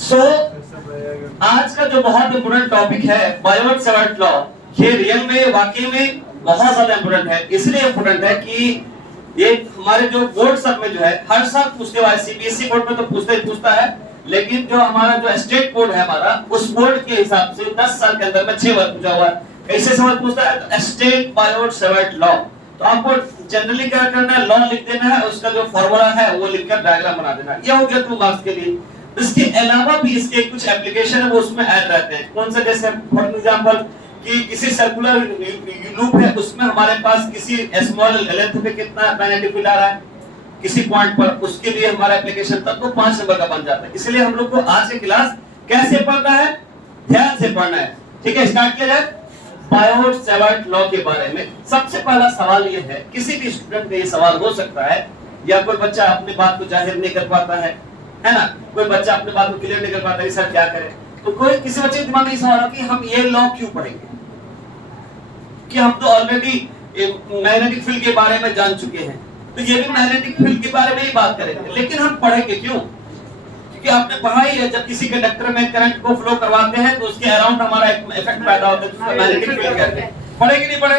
सो आज का जो बहुत इंपोर्टेंट टॉपिक है बायोट-सैवर्ट लॉ, ये रियल में वाकई में बहुत ज्यादा इंपोर्टेंट है। इसलिए इंपोर्टेंट है कि ये हमारे जो बोर्ड सब में जो है हर साल पूछते हुए, सीबीएसई बोर्ड में तो पूछता है, लेकिन जो हमारा जो स्टेट बोर्ड है हमारा, उस बोर्ड के हिसाब से 10 साल के अंदर में 6 बार पूछा हुआ है। कैसे सवाल पूछता है? तो स्टेट बायोट-सैवर्ट लॉ। तो आपको जनरली क्या करना है, लॉ लिख देना है, उसका जो फॉर्मूला है वो लिखकर डायग्राम बना देना। ये हो गया 2 मार्क्स के लिए। इसके अलावा भी इसके कुछ एप्लीकेशन है वो उसमें ऐड रहते हैं। कौन सा? जैसे फॉर एग्जांपल कि किसी सर्कुलर लूप है, उसमें हमारे पास किसी स्मॉल लेंथ पे कितना मैग्नेटिक फील्ड आ रहा है किसी पॉइंट पर, उसके लिए हमारा एप्लीकेशन तब तो 5 नंबर का बन जाता है। इसलिए हम लोग को आज की क्लास कैसे पढ़ना है, ध्यान से पढ़ना है। ठीक है, स्टार्ट किया जाए बायोट-सैवर्ट लॉ के बारे में। सबसे पहला सवाल ये है, किसी भी स्टूडेंट का ये सवाल हो सकता है, या कोई बच्चा अपनी बात को जाहिर नहीं कर पाता है ना, कोई बच्चा अपनी बात को क्लियर नहीं कर पाता है, सर क्या करें? तो कोई किसी बच्चे के दिमाग में ये सवाल हो कि हम ये लॉ क्यों पढ़ेंगे, कि हम तो ऑलरेडी मैग्नेटिक फील्ड के बारे में जान चुके हैं, तो ये भी मैग्नेटिक फील्ड के बारे में ही बात करेंगे, लेकिन हम पढ़ेंगे क्यों? क्योंकि आपने पढ़ा ही है, जब किसी कंडक्टर में करंट को फ्लो करवाते हैं तो उसके अराउंड हमारा एक इफेक्ट पैदा होता है, जिसको मैग्नेटिक फील्ड कहते हैं। पढ़े कि नहीं पढ़े?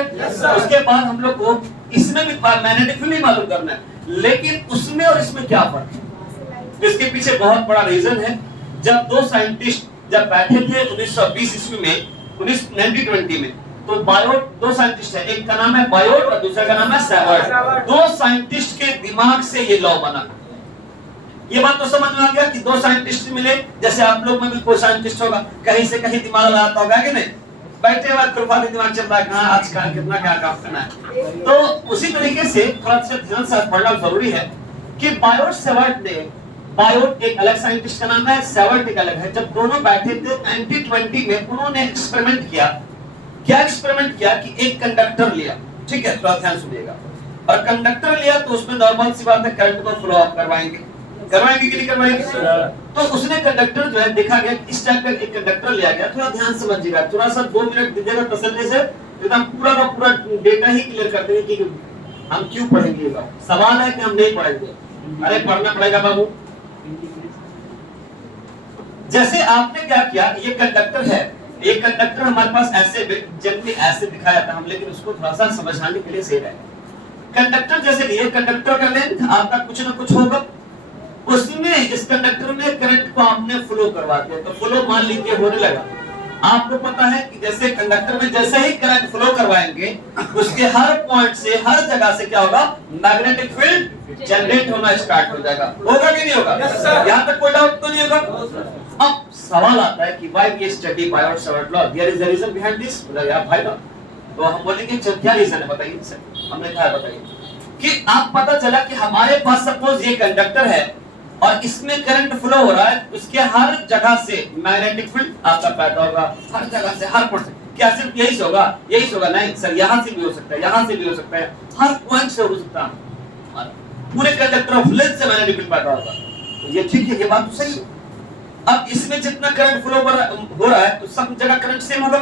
उसके बाद हम लोग को इसमें भी मैग्नेटिक फील्ड ही मालूम करना है, लेकिन उसमें और इसमें क्या फर्क है? इसके पीछे बहुत बड़ा रीजन है। जब 2 साइंटिस्ट जब बैठे थे 1920 ईस्वी में, 1920 में, तो बायोट 2 साइंटिस्ट है, एक का नाम है बायोट और दूसरे का नाम है सैवर्ट। 2 साइंटिस्ट के दिमाग से ये लॉ बना। ये बात तो समझ में आ गया कि 2 साइंटिस्ट मिले, जैसे आप लोग में भी कोई साइंटिस्ट होगा, कहीं से कहीं दिमाग लगाता होगा कि नहीं, बैठे हुए खुरपाती दिमाग चल रहा है, कहां आज का कितना क्या काम करना है। तो उसी तरीके से थोड़ा सा ध्यान से पढ़ना जरूरी है कि बायोट-सैवर्ट ने, बायोट एक अलग साइंटिस्ट का नाम है, सैवर्ट एक अलग है। जब दोनों बैठे थे 1920 में, उन्होंने एक्सपेरिमेंट किया। क्या एक्सपेरिमेंट किया कि एक कंडक्टर लिया, ठीक है, थोड़ा ध्यान सुनिएगा, और कंडक्टर लिया तो उसमें नॉर्मल सी बात है, करंट को फ्लो अप करवाएंगे कि नहीं करवाएंगे? तो उसने कंडक्टर जो है, देखा गया इस टाइप का एक कंडक्टर लिया गया। थोड़ा ध्यान से समझिएगा, थोड़ा सा 2 मिनट दीजिएगा तसल्ली से, एकदम पूरा का पूरा डेटा ही क्लियर कर देंगे कि हम क्यों पढ़ेंगे। सवाल है कि हम नहीं पढ़ेंगे, अरे पढ़ना पड़ेगा बाबू। जैसे आपने क्या किया, ये कंडक्टर है, एक कंडक्टर हमारे पास ऐसे जनरली ऐसे दिखाया था हम, लेकिन उसको थोड़ा सा समझाने के लिए सही रहेगा। कंडक्टर जैसे लिए, कंडक्टर का लेंथ आपका कुछ ना कुछ होगा, उसमें इस कंडक्टर में करंट को आपने फ्लो करवा दिया, तो फ्लो मान लीजिए होने लगा। आपको पता है कि जैसे कंडक्टर में जैसे ही करंट फ्लो करवाएंगे, उसके हर पॉइंट से, हर जगह से क्या होगा, मैग्नेटिक फील्ड जनरेट होना स्टार्ट हो जाएगा। होगा कि नहीं होगा? यहाँ तक कोई डाउट तो नहीं होगा। अब सवाल आता है कि why we study Biot Savart law, there is a reason behind this. यार भाई ना, तो हम बोलेंगे क्या रीजन है बताइए सर। हमने कहा बताइए कि आप पता चला कि हमारे पास सपोज ये कंडक्टर है और इसमें करंट फ्लो हो रहा है, उसके हर जगह से मैग्नेटिक फील्ड आपका पैदा होगा, हर जगह से, हर पॉइंट से। क्या सिर्फ यही से होगा? यही से होगा? नहीं सर, यहाँ से भी हो सकता है, यहाँ से भी हो सकता है, हर पॉइंट से हो सकता है, पूरे कंडक्टर ऑफ लेंथ से मैग्नेटिक फील्ड पैदा होगा। तो ये ठीक है, ये बात तो सही है। अब इसमें जितना करंट फ्लो हो रहा है तो सब जगह करंट सेम होगा,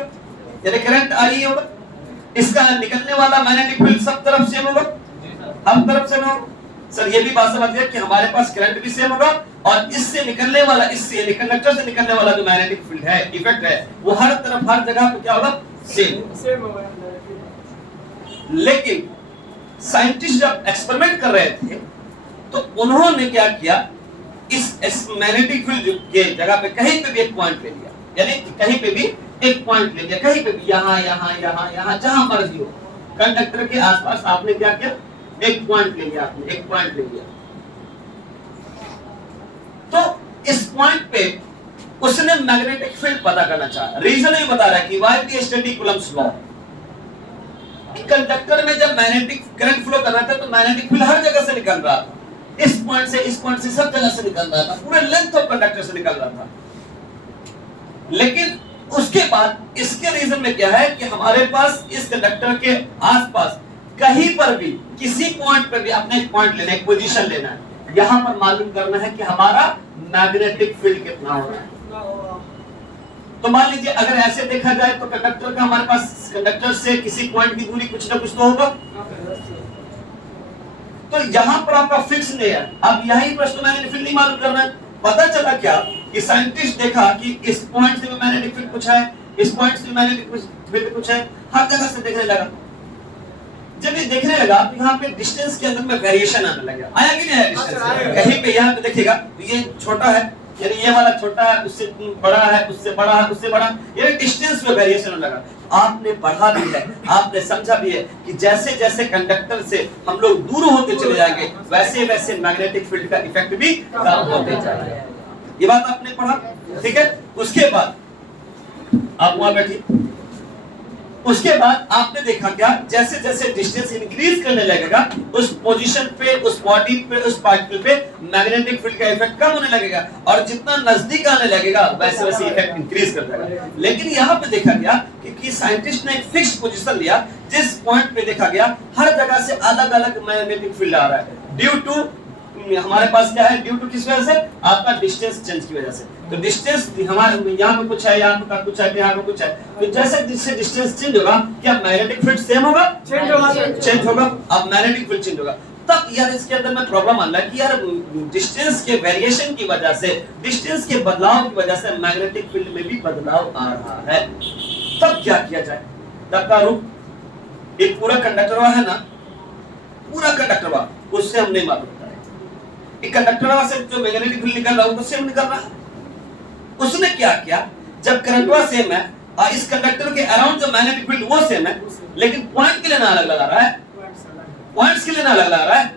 यानी करंट आ रही होगा, इसका निकलने वाला मैग्नेटिक फील्ड सब तरफ सेम होगा, हर तरफ सेम होगा। सर ये भी बात समझ गए कि हमारे पास करंट भी सेम होगा, और इससे निकलने वाला, इससे यानी कंडक्टर से निकलने वाला जो मैग्नेटिक फील्ड है, इफेक्ट है, वो हर तरफ, हर जगह पे क्या होगा, सेम होगा। लेकिन साइंटिस्ट जब एक्सपेरिमेंट कर रहे थे तो उन्होंने क्या किया, इस मैग्नेटिक फील्ड के जगह पे कहीं पे भी एक पॉइंट ले लिया, यानी कहीं पे भी एक पॉइंट ले लिया, कहीं पे भी, यहाँ यहाँ यहाँ यहाँ जहां मर्जी हो, कंडक्टर के आसपास आपने क्या किया, एक पॉइंट ले लिया, आपने एक पॉइंट ले लिया। तो इस पॉइंट पे उसने मैग्नेटिक फील्ड पता करना चाहा। रीजन ही बता रहा है कि why we study Coulomb's law. Conductor में जब मैग्नेटिक करंट फ्लो कर रहा था तो मैग्नेटिक फील्ड हर जगह से निकल रहा था, इस पॉइंट से, इस पॉइंट से, सब जगह से निकल रहा था, पूरे लेंथ ऑफ कंडक्टर से निकल रहा था। लेकिन उसके बाद इसके रीजन में क्या है कि हमारे पास इस कंडक्टर के आसपास कहीं पर भी, किसी पॉइंट पर भी अपने एक पॉइंट लेना है, एक पोजीशन लेना है, यहां पर मालूम करना है कि हमारा मैग्नेटिक फील्ड कितना हो रहा है। तो मान लीजिए अगर ऐसे देखा जाए तो कंडक्टर का, हमारे पास कंडक्टर से किसी पॉइंट की दूरी कुछ ना कुछ तो होगा, तो यहां पर आपका फिक्स नहीं है। अब यही प्रश्न मैंने फील्ड नहीं मालूम करना है, पता चला क्या कि साइंटिस्ट देखा कि इस पॉइंट से भी मैग्नेटिक फील्ड कुछ है, इस पॉइंट से भी मैग्नेटिक फील्ड कुछ है, हर जगह से देखने लगा। जब ये देखने लगा तो यहाँ पे डिस्टेंस के अंदर में वेरिएशन आने लगा। आया कि नहीं आया डिस्टेंस? कहीं पे यहाँ पे देखिएगा ये छोटा है, यानी ये वाला छोटा है, उससे बड़ा है, उससे बड़ा है, उससे बड़ा, ये डिस्टेंस में वेरिएशन होने लगा। आपने पढ़ा भी है, आपने समझा भी है कि जैसे जैसे कंडक्टर से हम लोग दूर होते चले जाएंगे वैसे वैसे मैग्नेटिक फील्ड का इफेक्ट भी कम होते जाएगा। ये बात आपने पढ़ा, ठीक है। उसके बाद आप वहां बैठिए। उसके बाद आपने देखा क्या, जैसे जैसे डिस्टेंस इंक्रीज करने लगेगा उस पोजीशन पे, उस बॉडी पे, उस पार्टिकल पे मैग्नेटिक फील्ड का इफेक्ट कम होने लगेगा, और जितना नजदीक आने लगेगा वैसे वैसे इफेक्ट इंक्रीज करता जाएगा। लेकिन यहाँ पे देखा गया कि साइंटिस्ट ने एक फिक्स पोजीशन लिया, जिस पॉइंट पे देखा गया हर जगह से अलग अलग मैग्नेटिक फील्ड आ रहा है। ड्यू टू हमारे पास क्या है, ड्यू टू किस वजह से, आपका डिस्टेंस चेंज की वजह से। तो डिस्टेंस हमारे यहाँ पे कुछ है, यहाँ पे कुछ है, यहाँ पे कुछ है, तो जैसे जैसे डिस्टेंस चेंज होगा क्या मैग्नेटिक फील्ड सेम होगा? चेंज होगा। अब मैग्नेटिक फील्ड चेंज होगा तब यार इसके अंदर में प्रॉब्लम आ रहा है कि यार डिस्टेंस के वेरिएशन की वजह से, डिस्टेंस के बदलाव की वजह से मैग्नेटिक फील्ड में भी बदलाव आ रहा है। तब क्या किया जाए? तब का रूप एक पूरा कंडक्टर है ना, पूरा कंडक्टर उससे हम नहीं मालूम कंडक्टर से जो मैग्नेटिक फील्ड निकल रहा है वो तो सेम निकल रहा है। उसने क्या किया, जब करंटवा सेम है और इस कंडक्टर के अराउंड जो मैग्नेटिक फील्ड वो सेम है, लेकिन पॉइंट के लिए ना अलग लगा रहा है, पॉइंट्स के लिए ना अलग लगा रहा है।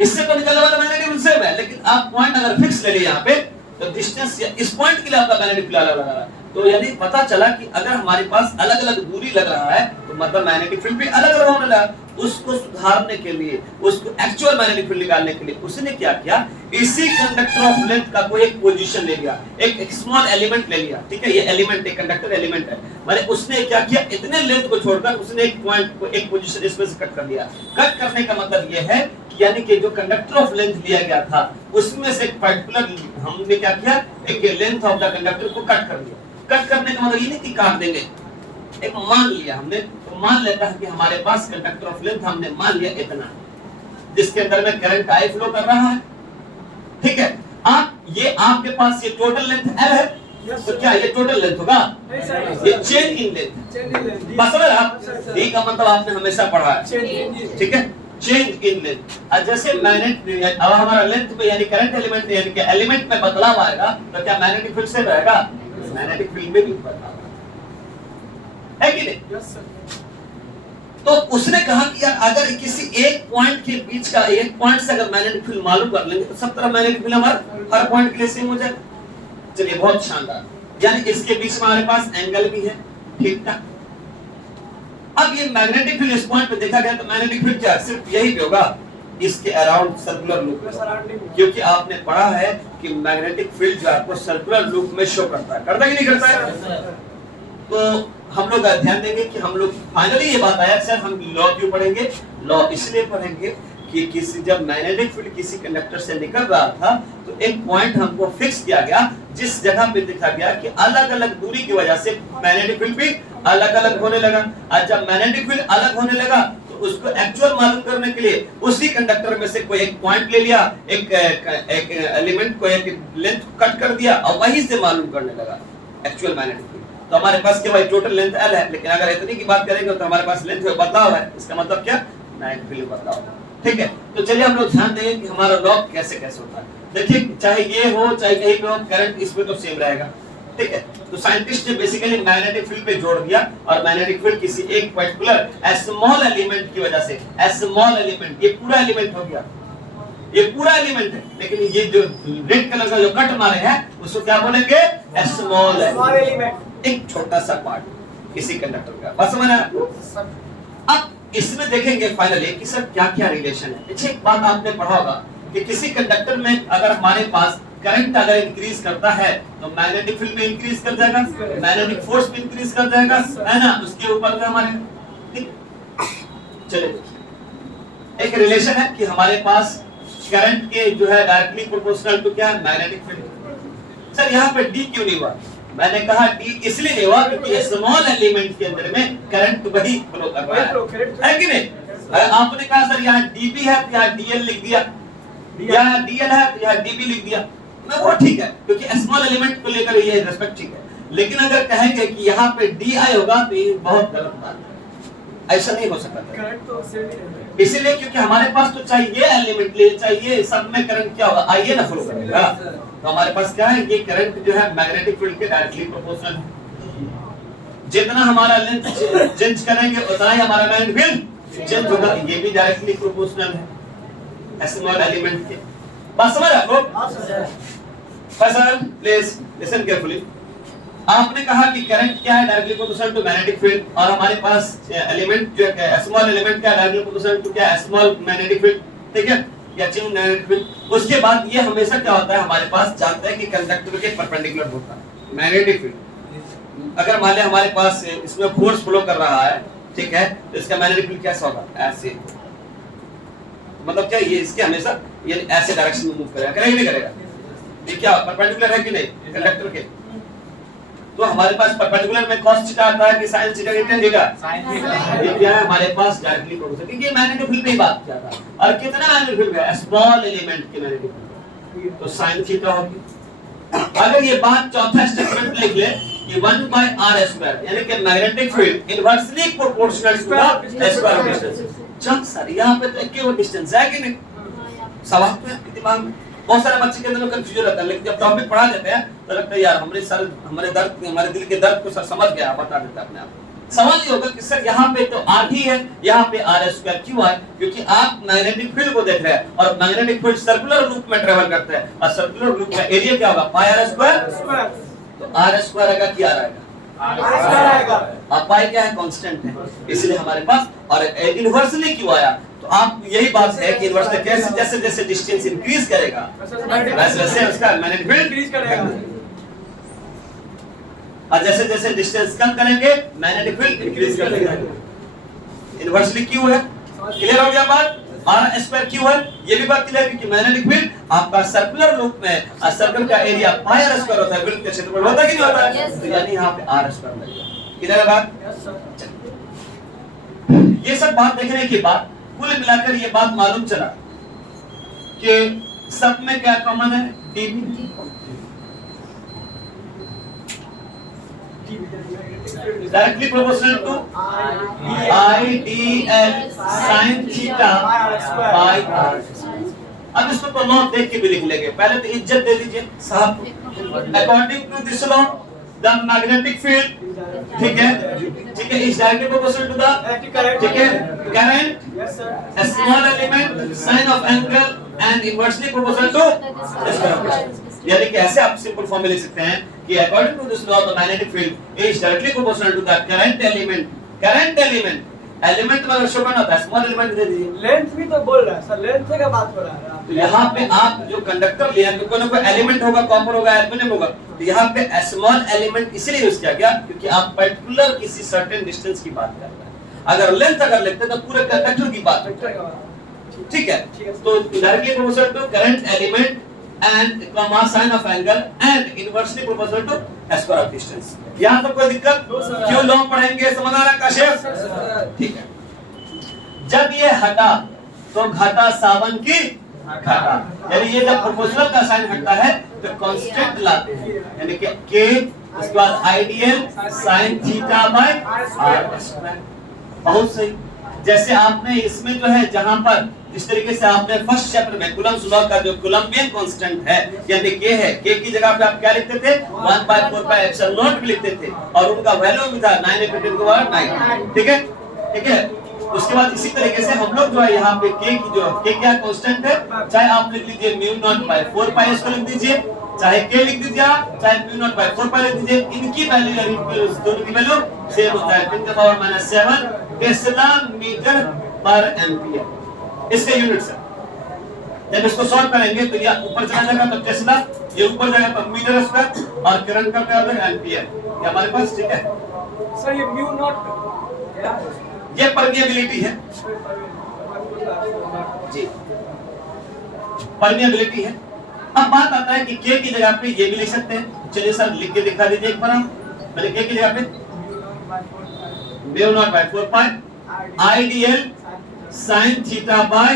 इससे तो निकलने वाला मैग्नेटिक फील्ड सेम है, लेकिन आप पॉइंट अगर फिक्स ले लिए यहाँ पे तो डिस्टेंस इस पॉइंट के लिए आपका मैग्नेटिक फील्ड अलग लगा रहा है। तो यदि पता चला कि अगर हमारे पास अलग अलग दूरी लग रहा है तो मतलब मैग्नेटिक फील्ड भी अलग अलग होने लगा। उसको सुधारने के लिए, उसको एक्चुअल मैग्नेटिक फील्ड निकालने के लिए उसने क्या किया, इसी कंडक्टर ऑफ लेंथ का कोई एक पोजीशन ले लिया, एक स्मॉल एलिमेंट ले लिया, ठीक है। ये एलिमेंट एक कंडक्टर एलिमेंट है, माने उसने क्या किया, इतने लेंथ को छोड़कर उसने एक पॉइंट को, एक पोजीशन इसमें से कट कर दिया। कट करने का मतलब ये है कि यानी कि जो कंडक्टर ऑफ लेंथ लिया गया था उसमें से एक पर्टिकुलर हमने क्या किया, एक लेंथ ऑफ द कंडक्टर को कट कर दिया। कट करने का मतलब ये नहीं कि काट देंगे, एक मान लिया हमने, तो मान लेता है कि हमारे पास कंडक्टर ऑफ लेंथ हमने मान लिया इतना, जिसके अंदर में करंट I फ्लो कर रहा है, ठीक है। ये आपके पास ये टोटल लेंथ L है, तो क्या ये टोटल लेंथ होगा? ये चेंज इन लेंथ, बस आप D का मतलब आपने हमेशा पढ़ा है, ठीक है, चेंज इन लेंथ। और जैसे मैग्नेट अब हमारा लेंथ में यानी करंट एलिमेंट यानी कि एलिमेंट में बदलाव आएगा तो क्या मैग्नेटिक फील्ड से रहेगा? मैग्नेटिक फील्ड में भी बदलाव है कि नहीं? yes, तो उसने कहा कि यार अगर किसी एक पॉइंट के बीच का, एक पॉइंट से अगर मैग्नेटिक फील्ड मालूम कर लेंगे तो सब तरह मैग्नेटिक फील्ड हमारा हर पॉइंट के लिए सेम हो जाएगा। चलिए बहुत शानदार, यानी इसके बीच में हमारे पास एंगल भी है, ठीक ठाक। अब ये मैग्नेटिक फील्ड इस पॉइंट पे देखा गया तो मैग्नेटिक फील्ड क्या सिर्फ यही पे होगा, इसके अराउंड सर्कुलर लूप, क्योंकि आपने पढ़ा है कि मैग्नेटिक फील्ड जो आपको सर्कुलर लूप में शो करता है, करता कि नहीं करता है? तो हम लोग ध्यान देंगे कि हम लोग फाइनली ये बात आया सर हम लॉ क्यों पढ़ेंगे? लॉ इसलिए पढ़ेंगे कि किसी जब मैग्नेटिक फील्ड किसी कंडक्टर से निकल रहा था तो एक पॉइंट हमको फिक्स किया गया जिस जगह पे देखा गया कि अलग अलग दूरी की वजह से मैग्नेटिक फील्ड भी अलग अलग होने लगा। और जब मैग्नेटिक फील्ड अलग होने लगा तो उसको एक्चुअल मालूम करने के लिए उसी कंडक्टर में से कोई एक पॉइंट ले लिया, एक एलिमेंट को एक लेंथ कट कर दिया और वहीं से मालूम करने लगा एक्चुअल मैग्नेटिक फील्ड। तो हमारे पास क्या भाई टोटल लेंथ L है, लेकिन अगर इतनी की बात करेंगे तो हमारे पास लेंथ में बदलाव है, इसका मतलब क्या? मैग्नेटिक फील्ड बदलाव, ठीक है। तो चलिए हम लोग ध्यान देंगे कि हमारा लॉ कैसे कैसे होता है। देखिए चाहे ये हो चाहे कहीं पे हो, करंट इसमें तो सेम रहेगा, ठीक है। तो साइंटिस्ट ने बेसिकली मैग्नेटिक फील्ड पे जोड़ दिया और मैग्नेटिक फील्ड किसी एक पर्टिकुलर स्मॉल एलिमेंट की वजह से, स्मॉल एलिमेंट, ये पूरा एलिमेंट हो गया, ये पूरा एलिमेंट है, लेकिन ये जो रेड कलर का जो कट मारे हैं उसको क्या बोलेंगे? स्मॉल एलिमेंट, एक छोटा सा पार्ट किसी कंडक्टर का, बस समझ आया आपको? अब इसमें देखेंगे फाइनली कि सर क्या क्या रिलेशन है। पीछे एक बात आपने पढ़ा होगा कि किसी कंडक्टर में अगर हमारे पास करंट अगर इंक्रीज करता है तो मैग्नेटिक फील्ड में इंक्रीज कर जाएगा, मैग्नेटिक फोर्स भी इंक्रीज कर जाएगा, है ना? उसके ऊपर का हमारे चलिए एक रिलेशन है कि हमारे पास करंट के जो है डायरेक्टली प्रोपोर्शनल टू क्या है? Magnetic field. सर यहाँ पे डी क्यों नहीं हुआ? मैंने कहा डी इसलिए नहीं हुआ क्योंकि स्मॉल एलिमेंट के अंदर में करंट वही फ्लो कर रहा है कि नहीं? आपने कहा सर यहाँ डीबी है तो यहाँ डीएल लिख दिया, यहाँ डीएल है तो यहाँ डीबी लिख दिया, मैं वो ठीक है, क्योंकि स्मॉल एलिमेंट को लेकर ये रिस्पेक्ट ठीक है। लेकिन अगर कहेंगे कि यहाँ पे डी आई होगा तो ये बहुत गलत बात है, ऐसा नहीं हो सकता। इसीलिए क्योंकि हमारे पास तो चाहिए एलिमेंट ले चाहिए, सब में करंट क्या होगा, आइए ना फ्लो करेगा। तो हमारे पास क्या है, ये करंट जो है मैग्नेटिक फील्ड के डायरेक्टली प्रोपोर्शनल है। जितना हमारा लेंथ चेंज करेंगे उतना ही हमारा मैग्नेटिक फील्ड चेंज होगा, ये भी डायरेक्टली प्रोपोर्शनल है स्मॉल एलिमेंट के। बात समझ रहे हो? Faisal please listen carefully. आपने कहा कि करंट क्या है, directly proportional to magnetic field, और हमारे पास एलिमेंट जो है स्मॉल एलिमेंट क्या है, डायरेक्टली प्रोपोर्शनल टू क्या है, स्मॉल मैग्नेटिक फील्ड, ठीक है, या चेंज मैग्नेटिक फील्ड। उसके बाद ये हमेशा क्या होता है, हमारे पास जानते हैं कि कंडक्टर के परपेंडिकुलर होता है मैग्नेटिक फील्ड। अगर मान लिया हमारे पास इसमें फोर्स फ्लो कर रहा है, ठीक है, तो इसका मैग्नेटिक फील्ड कैसा होगा, ऐसे, मतलब क्या ये इसके हमेशा ये ऐसे डायरेक्शन में मूव करेगा, करेगा नहीं करेगा, ये क्या परपेंडिकुलर है कि नहीं कंडक्टर के। तो हमारे पास परपेंडिकुलर में cos थीटा आता है कि sin थीटा कि tan थीटा, ये क्या है हमारे पास डायरेक्टली प्रोपोर्शनल, क्योंकि मैग्नेटिक फील्ड में बात किया था। और कितना मैग्नेटिक फील्ड है, स्मॉल एलिमेंट के मैग्नेटिक फील्ड, तो sin थीटा होगी। अगर ये बात चौथा स्टेटमेंट लिख ले कि 1/r², यानी कि magnetic field inversely proportional to the square of distance. चल सर यहाँ पे तो एक ही डिस्टेंस है कि नहीं, सवाल तो आपके दिमाग में बहुत सारे बच्चे के अंदर में कंफ्यूजन रहता है, लेकिन जब टॉपिक पढ़ा देते हैं तो लगता है यार हमारे दिल के दर्द को सर समझ गया, बता देता है अपने आप। सवाल ये होगा कि सर यहाँ पे तो r ही है, यहाँ पे r² क्यों है, क्योंकि आप मैग्नेटिक फील्ड को देख रहे हैं और मैग्नेटिक फील्ड सर्कुलर लूप में ट्रेवल करता है, और सर्कुलर लूप का एरिया क्या होगा, πr², तो r² आएगा क्या आएगा, अब पाई क्या है, कांस्टेंट है, इसलिए हमारे पास। और इनवर्सली क्यों आया, तो आप यही बात है कि इनवर्सली कैसे, जैसे जैसे डिस्टेंस इंक्रीज करेगा वैसे वैसे उसका मैग्नेटिक फील्ड इंक्रीज करेगा, और जैसे जैसे डिस्टेंस कम करेंगे मैग्नेटिक फील्ड इंक्रीज करेगा। इनवर्सली क्यों है, क्लियर हो गया बात। r² क्यों है, ये भी बात क्लियर है कि मैग्नेटिक फील्ड आपका सर्कुलर लूप में सर्कल का एरिया πr² होता है, वृत्त का क्षेत्रफल होता है कि नहीं होता है, तो यानी यहाँ पे r² लगेगा। क्लियर है बात। ये सब बात देखने के बाद कुल मिलाकर ये बात मालूम चला कि सब में क्या कॉमन है, dB, directly proportional to IDL sin theta by r। अब इसको तो लॉ देख के भी लिख लेंगे, पहले तो इज्जत दे दीजिए साहब। According to this law the magnetic field, ठीक है, ठीक है, is directly proportional to the, ठीक है, current small element sine of angle and inversely proportional to, यानी कि ऐसे आप सिंपल फॉर्म में लिख सकते हैं कि according to this law the magnetic field is directly proportional to the current element. Current element मतलब शो करना होता है, स्मॉल एलिमेंट दे दीजिए, लेंथ भी तो बोल रहा है सर, लेंथ का बात हो रहा है। तो यहाँ पे आप जो कंडक्टर लिया है, कोई ना कोई एलिमेंट होगा, कॉपर होगा, एल्युमिनियम होगा, तो यहाँ पे स्मॉल एलिमेंट इसलिए यूज किया गया क्योंकि आप पर्टिकुलर किसी सर्टेन डिस्टेंस की बात कर रहे हैं। अगर लेंथ अगर लिखते तो पूरे कंडक्टर की बात होती है, ठीक है। तो directly proportional to current element and comma sin of angle and inversely proportional to square of distance। यहाँ तो कोई दिक्कत, क्यों लॉ पढ़ेंगे, समझ आ रहा है काशिफ, ठीक है। जब ये हटा तो घटा सावन की घटा, यानी ये जब प्रोपोर्शनल का साइन हटता है तो कांस्टेंट लाते हैं, यानी कि k उसके बाद ideal sin theta bye r²। बहुत सही। जैसे आपने इसमें जो है जहां पर इस तरीके से आपने फर्स्ट चैप्टर में कूलम्ब्स लॉ का जो कूलम्बियन कांस्टेंट है यानी k है, k की जगह पे आप क्या लिखते थे, 1/4πε0 लिखते थे, और उनका वैल्यू भी था 9 ठीक है, ठीक है। उसके बाद इसी तरीके से हम लोग जो है यहाँ पे k की जो k क्या कांस्टेंट है, चाहे आप लिख लीजिए μ0/4π इसको लिख दीजिए, चाहे k लिख दीजिए आप, चाहे μ0/4π लिख दीजिए, इनकी वैल्यू दोनों की वैल्यू सेम होता है, 10⁻⁷ टेस्ला मीटर पर एम्पियर, इसके यूनिट्स है। जब इसको सॉल्व करेंगे तो ये ऊपर चला जाएगा तो टेस्ला, ये ऊपर जाएगा तो मीटर स्क्वायर, और करंट का क्या होगा, एम्पियर। ये हमारे पास ठीक है सर। ये म्यू नॉट ये परमिएबिलिटी है जी, परमिएबिलिटी है। अब बात आता है कि k की जगह पे ये भी लिख सकते हैं, चलिए सर लिख के दिखा दीजिए एक बार आप। मैंने k की जगह पे μ0/4π ideal sin theta bye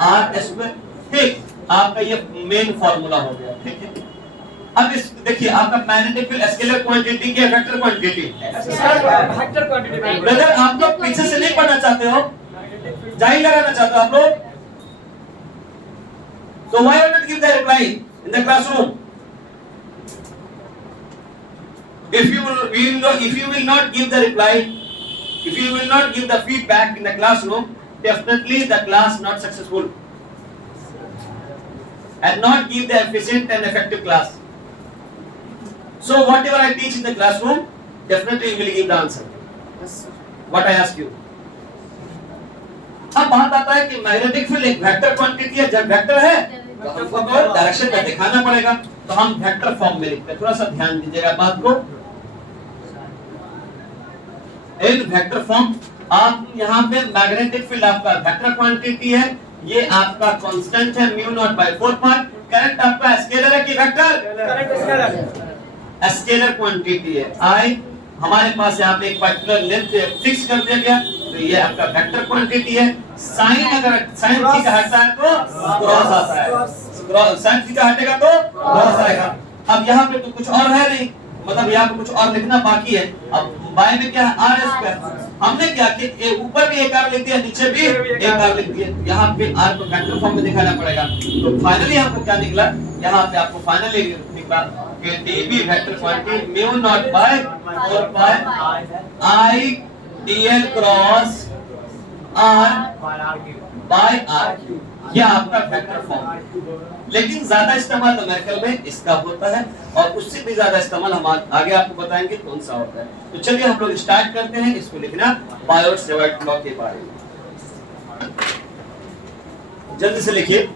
r², ठीक, आपका ये मेन फार्मूला हो गया, ठीक है। अब इस देखिए आपका मैग्नेटिक फील्ड स्केलर क्वांटिटी की वेक्टर क्वांटिटी। ब्रदर आप लोग पीछे से नहीं पढ़ना चाहते हो, जाहिर लगाना चाहते हो आप लोग, so why not give the reply in the classroom? If you will not give the reply, if you will not give the feedback in the classroom, definitely the class not successful and not give the efficient and effective class. So whatever I teach in the classroom, definitely you will give the answer. Yes, sir. What I ask you. अब बात आता है कि magnetic field एक vector quantity है, जब vector है तो हमको तो डायरेक्शन में दिखाना पड़ेगा, तो हम वेक्टर फॉर्म में लिखते हैं। थोड़ा सा ध्यान दीजिएगा बात को। एक वेक्टर फॉर्म, आप यहाँ पे मैग्नेटिक फील्ड आपका वेक्टर क्वांटिटी है, ये आपका कांस्टेंट है mu naught by 4 pi. Current आपका स्केलर है कि vector? Current scalar, scalar quantity है। आई हमारे पास यहाँ पे एक पर्टिकुलर लेंथ फिक्स कर दिया गया, तो ये आपका वेक्टर क्वांटिटी है। साइन अगर साइन थीटा हटता है तो क्रॉस आता है, साइन थीटा हटेगा तो क्रॉस आएगा। अब यहाँ पे तो कुछ और है नहीं, मतलब यहाँ पे कुछ और लिखना बाकी है। अब बाय में क्या है? R square. हमने क्या कि ऊपर भी एक आर लिख दिया, नीचे भी एक आर लिख दिया, यहाँ पे आर को वेक्टर फॉर्म में दिखाना पड़ेगा। तो फाइनली हमको क्या निकला, यहाँ पे आपको फाइनली निकला कि dB vector quantity mu naught by 4 pi I dl cross r by r, ये आपका वेक्टर फॉर्म। लेकिन ज्यादा इस्तेमाल न्यूमेरिकल में इसका होता है, और उससे भी ज्यादा इस्तेमाल हम आगे आपको बताएंगे कौन सा होता है। तो चलिए हम लोग स्टार्ट करते हैं इसको लिखना, बायोट-सेवर्ट लॉ के बारे में। जल्दी से लिखिए।